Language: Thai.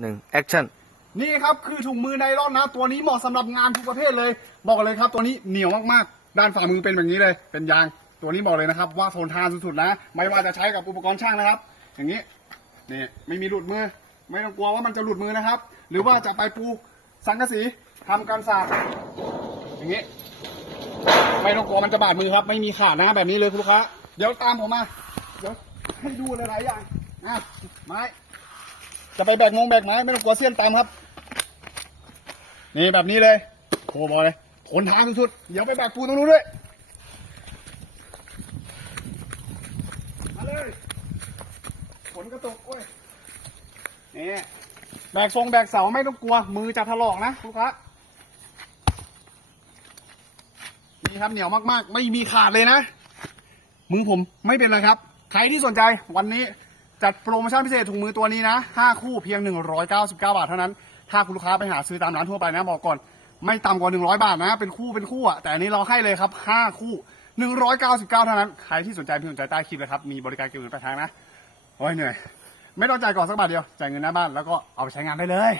หนึ่งแอคชั่นนี่ครับคือถุงมือไนล่อนนะ ตัวนี้เหมาะสำหรับงานทุกประเภทเลย บอกเลยครับ ตัวนี้เหนียวมากๆ ด้านฝ่ามือเป็นแบบนี้เลย เป็นยาง ตัวนี้บอกเลยนะครับ ว่าทนทานสุดๆนะ ไม่ว่าจะใช้กับอุปกรณ์ช่างนะครับ อย่างนี้นี่ไม่มีหลุดมือ ไม่ต้องกลัวว่ามันจะหลุดมือนะครับ หรือว่าจะไปปูสังกะสีทำการสาดอย่างนี้ ไม่ต้องกลัวมันจะบาดมือครับ ไม่มีขาดนะแบบนี้เลยคุณลูกค้าเดี๋ยวตามผมมา เดี๋ยวให้ดูหลายๆอย่างนะไม้ จะไปแบกงงแบกไม้ไม่ต้องกลัวเสี้ยนตามครับ นี่แบบนี้เลยโคบอกเลยทนทานสุดๆเดี๋ยวไปแบกปูตรงนู้นด้วยมาเลยฝนก็ตกโอ้ยนี่แบกทรงแบกเสาไม่ต้องกลัว มือจะถลอกนะลูกค้านี่ครับเหนียวมากๆ ไม่มีขาดเลยนะมือผมไม่เป็นไรครับ ใครที่สนใจวันนี้ จัดโปรโมชั่นพิเศษถุงมือตัวนี้นะ 5 คู่เพียง 199 บาทเท่านั้น ถ้าคุณลูกค้าไปหาซื้อตามร้านทั่วไปนะบอกก่อน ไม่ต่ำกว่า 100 บาทนะ เป็นคู่เป็นคู่อะแต่อันนี้เราให้เลยครับ 5 คู่ 199 เท่านั้น ใครที่สนใจพิมพ์สนใจใต้คลิปเลยครับ มีบริการเก็บเงินปลายทางนะ โอ้ยเหนื่อย ไม่ต้องจ่ายก่อนสักบาทเดียว จ่ายเงินหน้าบ้านแล้วก็เอาไปใช้งานได้เลย